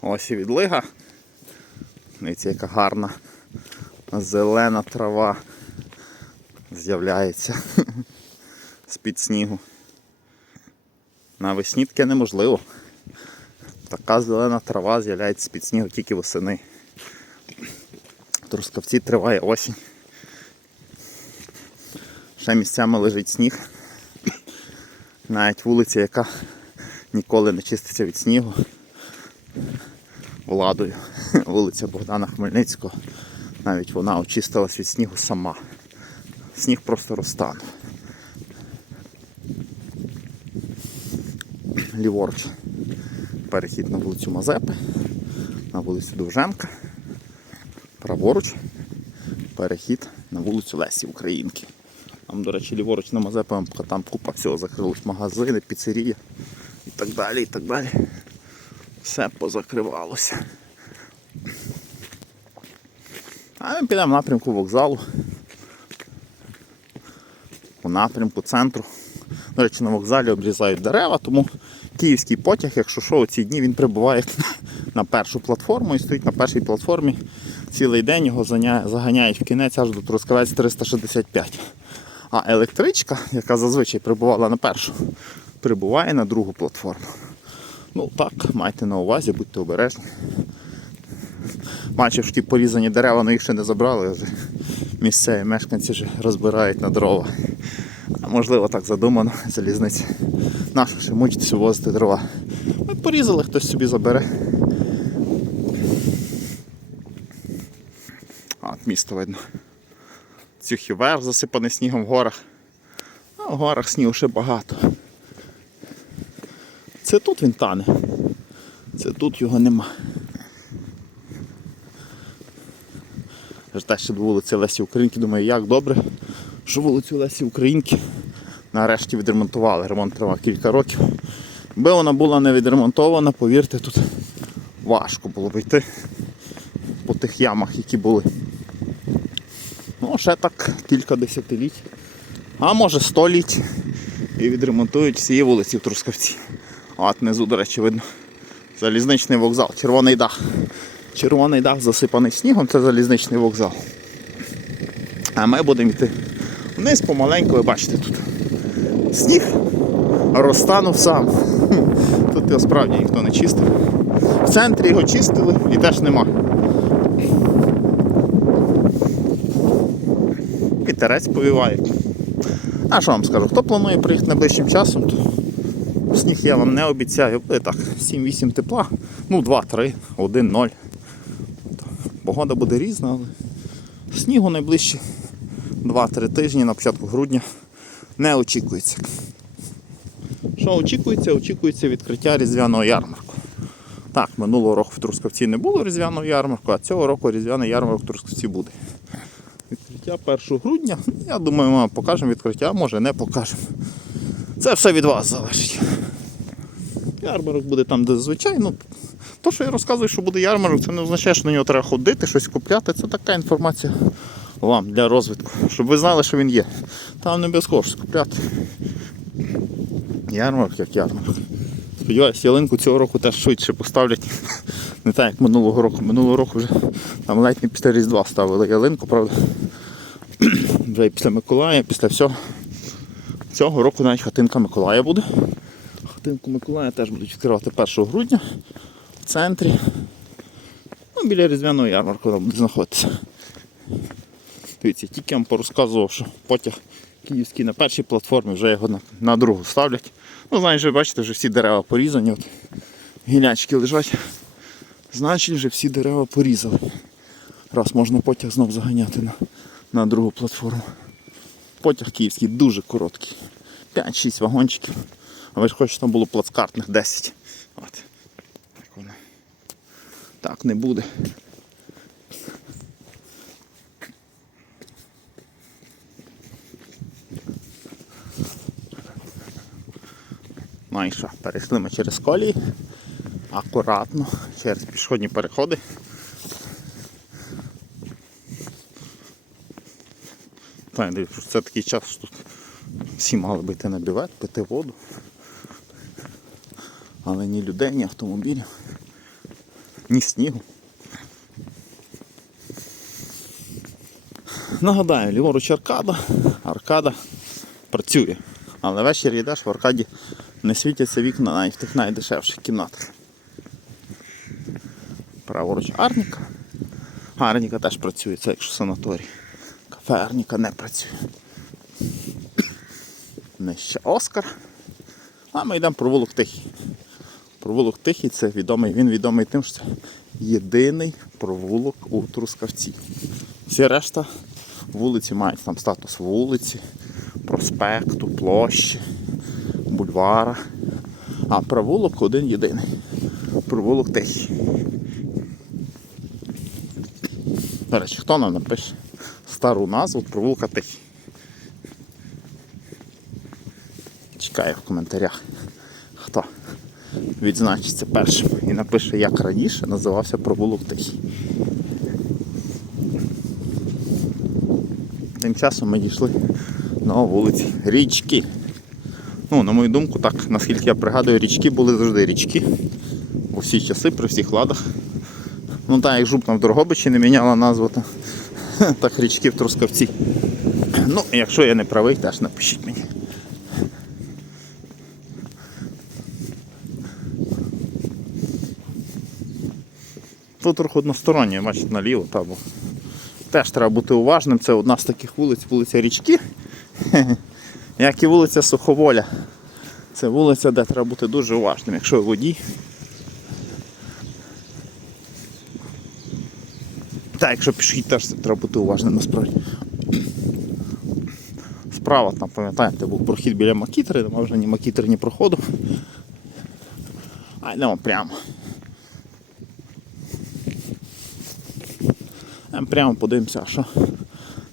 Ось і відлига. Дивіться, яка гарна зелена трава з'являється з-під снігу. Навесні таке неможливо. Така зелена трава з'являється з-під снігу тільки восени. Трускавці триває осінь. Ще місцями лежить сніг. Навіть вулиця, яка ніколи не чиститься від снігу. Владою. Вулиця Богдана Хмельницького. Навіть вона очистилась від снігу сама. Сніг просто розтанув. Ліворуч. Перехід на вулицю Мазепи, на вулицю Довженка. Праворуч. Перехід на вулицю Лесі Українки. Там, до речі, ліворуч на Мазепи, там купа всього закрилось, магазини, піцерія і так далі, і так далі. Все позакривалося. А ми підемо в напрямку вокзалу. У напрямку центру. До речі, на вокзалі обрізають дерева, тому київський потяг, якщо що, у ці дні він прибуває на першу платформу і стоїть на першій платформі цілий день, його заганяють в кінець аж до Трускавець 365. А електричка, яка зазвичай прибувала на першу, прибуває на другу платформу. Ну так, майте на увазі, будьте обережні. Бачив, ті порізані дерева, але їх ще не забрали, вже місцеві мешканці вже розбирають на дрова. А можливо так задумано, залізниця. Нащо ще мучитися возити дрова. Ми порізали, хтось собі забере. От місто видно. Цюхівер засипаний снігом в горах. А в горах снігу ще багато. Це тут він тане. Це тут його нема. Те ще до вулиці Лесі Українки. Думаю, як добре, що вулицю Лесі Українки нарешті відремонтували. Ремонт тривав кілька років. Якби вона була не відремонтована, повірте, тут важко було б йти по тих ямах, які були. Ну, ще так кілька десятиліть, а може століть. І відремонтують всі вулиці в Трускавці. От внизу, до речі, видно залізничний вокзал, червоний дах. Червоний дах засипаний снігом, це залізничний вокзал. А ми будемо йти вниз помаленьку, ви бачите тут. Сніг розтанув сам. Тут його справді ніхто не чистив. В центрі його чистили і теж нема. Вітерець повіває. А що вам скажу? Хто планує приїхати найближчим часом, то сніг я вам не обіцяю. Буде так, 7-8 тепла, ну 2-3, 1-0. Погода буде різна, але снігу найближчі 2-3 тижні на початку грудня не очікується. Що очікується? Очікується відкриття різдвяного ярмарку. Так, минулого року в Трускавці не було різдвяного ярмарку, а цього року різдвяний ярмарок в Трускавці буде. Відкриття 1 грудня. Я думаю, ми покажемо відкриття, може не покажемо. Це все від вас залежить. Ярмарок буде там, де звичайно. То, що я розказую, що буде ярмарок, це не означає, що на нього треба ходити, щось купляти. Це така інформація вам для розвитку, щоб ви знали, що він є. Там не обов'язково щось купляти. Ярмарок як ярмарок. Сподіваюсь, ялинку цього року теж швидше поставлять. Не так, як минулого року. Минулого року вже там ледь не після Різдва ставили ялинку, правда. Вже і після Миколая, після всього. Цього року навіть хатинка Миколая буде. Хатинку Миколая теж будуть відкривати 1 грудня в центрі. Ну, біля різдвяного ярмарку вона буде знаходитися. Дивіться, тільки я вам порозказував, що потяг київський на першій платформі, вже його на, на другу ставлять. Ну, знаєш, ви бачите, вже всі дерева порізані. От, гілячки лежать. Значить, вже всі дерева порізали. Раз можна потяг знов заганяти на, на другу платформу. Потяг київський дуже короткий. 5-6 вагончиків. А ви ж хочете, там було плацкартних 10. От. Так, не буде. Ну і що, перейшли ми через колії. Акуратно, через пішохідні переходи. Та, я дивлюсь, що це такий час, що тут всі мали би йти на бювет, пити воду. Але ні людей, ні автомобілів. ні снігу. Нагадаю, ліворуч аркада, аркада працює. Але ввечері йдеш в аркаді не світяться вікна навіть в тих найдешевших кімнатах. Праворуч Арніка. Арніка теж працює, це якщо санаторій. Кафе Арніка не працює. Нижче Оскар. А ми йдемо провулок Тихий. Провулок Тихий це відомий, він відомий тим, що це єдиний провулок у Трускавці. Всі решта вулиці мають там статус вулиці, проспекту, площі, бульвара. А провулок один єдиний. Провулок Тихий. До речі, хто нам напише стару назву провулка Тихий? Чекаю в коментарях, відзначиться першим і напише, як раніше називався провулок Тихий. Тим часом ми дійшли на вулиці Річки. Ну, на мою думку, так, наскільки я пригадую, річки були завжди річки. У всі часи, при всіх владах. Ну так, як жупна в Дрогобичі не міняла назву, то, так річки в Трускавці. Ну, якщо я не правий, теж напишіть мені. Тут трохи одностороннє, бачите, наліво та Теж треба бути уважним. Це одна з таких вулиць, вулиця Річки, як і вулиця Суховоля. Це вулиця, де треба бути дуже уважним, якщо водій. Так, якщо пішохід, теж треба бути уважним насправді. Справа там, пам'ятаєте, був прохід біля Макітри, немає вже ні Макітри, ні проходу. А йдемо прямо. Йдемо Прямо подивимося, що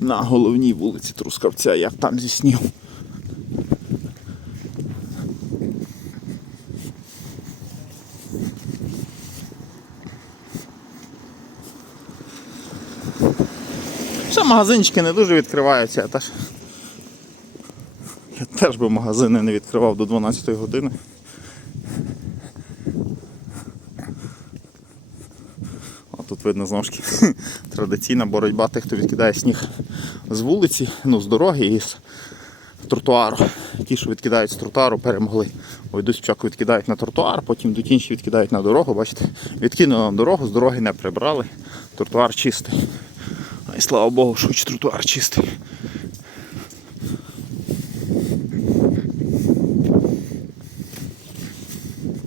на головній вулиці Трускавця, як там зі снігом. Ще магазинчики не дуже відкриваються, я теж. Я теж би магазини не відкривав до 12 години. Видно знову ж таки традиційна боротьба тих, хто відкидає сніг з вулиці, ну з дороги і з тротуару. Ті, що відкидають з тротуару, перемогли. Бо йдуть спочатку відкидають на тротуар, потім йдуть інші відкидають на дорогу. Бачите, відкинули на дорогу, з дороги не прибрали. Тротуар чистий. А і слава Богу, що хоч тротуар чистий.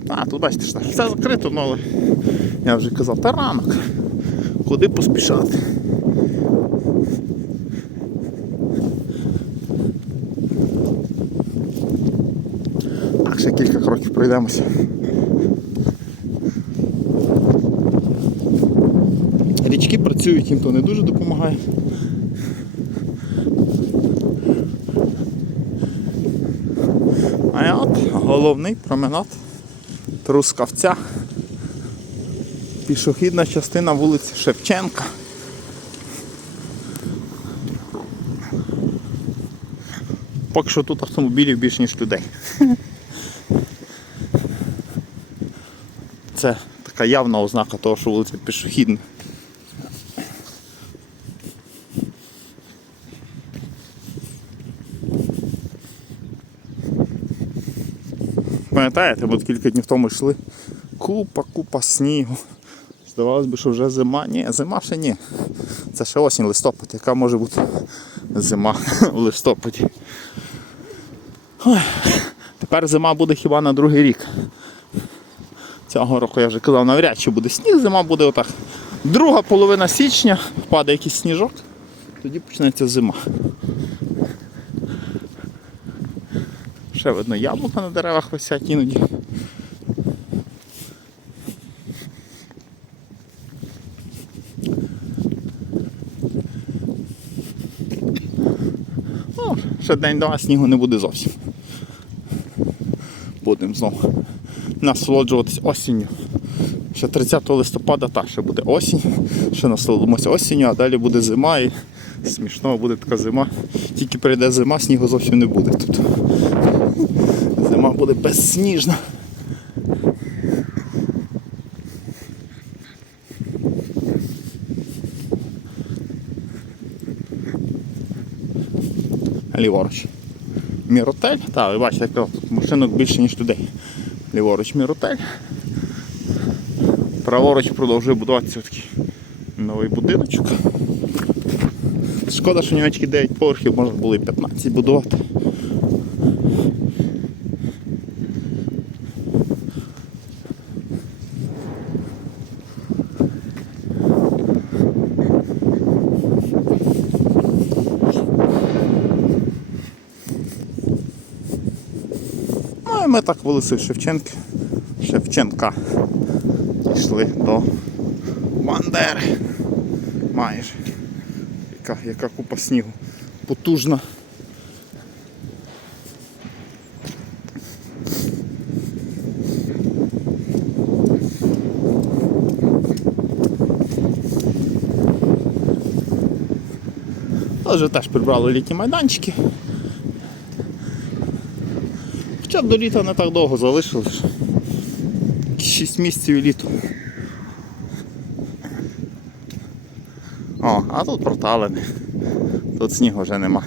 А, тут бачите, що все закрито, ну, але я вже казав, та ранок. Куди поспішати? Так, ще кілька кроків пройдемося. Річки працюють, їм то не дуже допомагає. А я от головний променад Трускавця. Пішохідна частина вулиці Шевченка. Поки що тут автомобілів більше, ніж людей. Це така явна ознака того, що вулиця пішохідна. Пам'ятаєте, бо кілька днів тому йшли. Купа, купа снігу. Здавалось би, що вже зима. Ні, зима ще ні. Це ще осінь, листопад. Яка може бути зима в листопаді? Ой, Тепер зима буде хіба на другий рік. Цього року я вже казав, навряд чи буде сніг, зима буде отак. Друга половина січня, впаде якийсь сніжок, тоді почнеться зима. Ще видно яблука на деревах висять іноді. Ну, ще день-два снігу не буде зовсім. Будемо знову насолоджуватись осінню. Ще 30 листопада та ще буде осінь, ще насолодимося осінню, а далі буде зима і смішно буде така зима. Тільки прийде зима, снігу зовсім не буде тут. Зима буде безсніжна. Ліворуч. Міротель. Так, ви бачите, тут машинок більше, ніж людей. Ліворуч міротель. Праворуч продовжує будуватися такий новий будиночок. Шкода, що німецькі 9 поверхів можна було і 15 будувати. Ми так вулицею Шевченки. Шевченка. Йшли до Бандери. Майже. Яка, яка купа снігу. Потужна. Вже теж прибрали літні майданчики. Хоча до літа не так довго залишилось. 6 місяців літо. О, а тут проталини. Тут снігу вже нема.